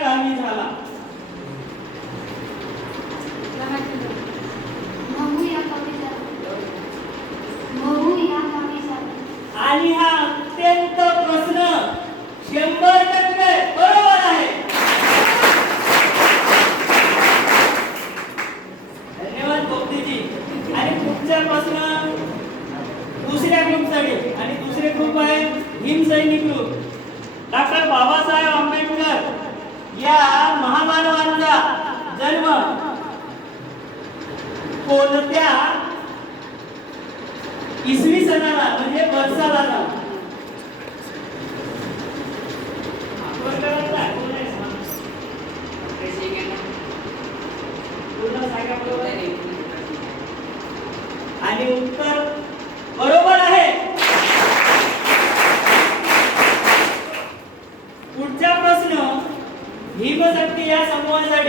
गावी झाला? आणि हा अत्यंत प्रश्न 100% बरोबर आहे. धन्यवाद गोपीजी. आणि पुढचा प्रश्न दुसऱ्या ग्रुपसाठी, आणि दुसरे ग्रुप आहे भीमसैनिक ग्रुप. डॉक्टर बाबासाहेब आंबेडकर या महामानवांचा जन्म कोणत्या इसवी सणाला म्हणजे वर्षाला झाला? आणि उत्तर बरोबर आहे. पुढचा प्रश्न भीमशक्ती या समूहासाठी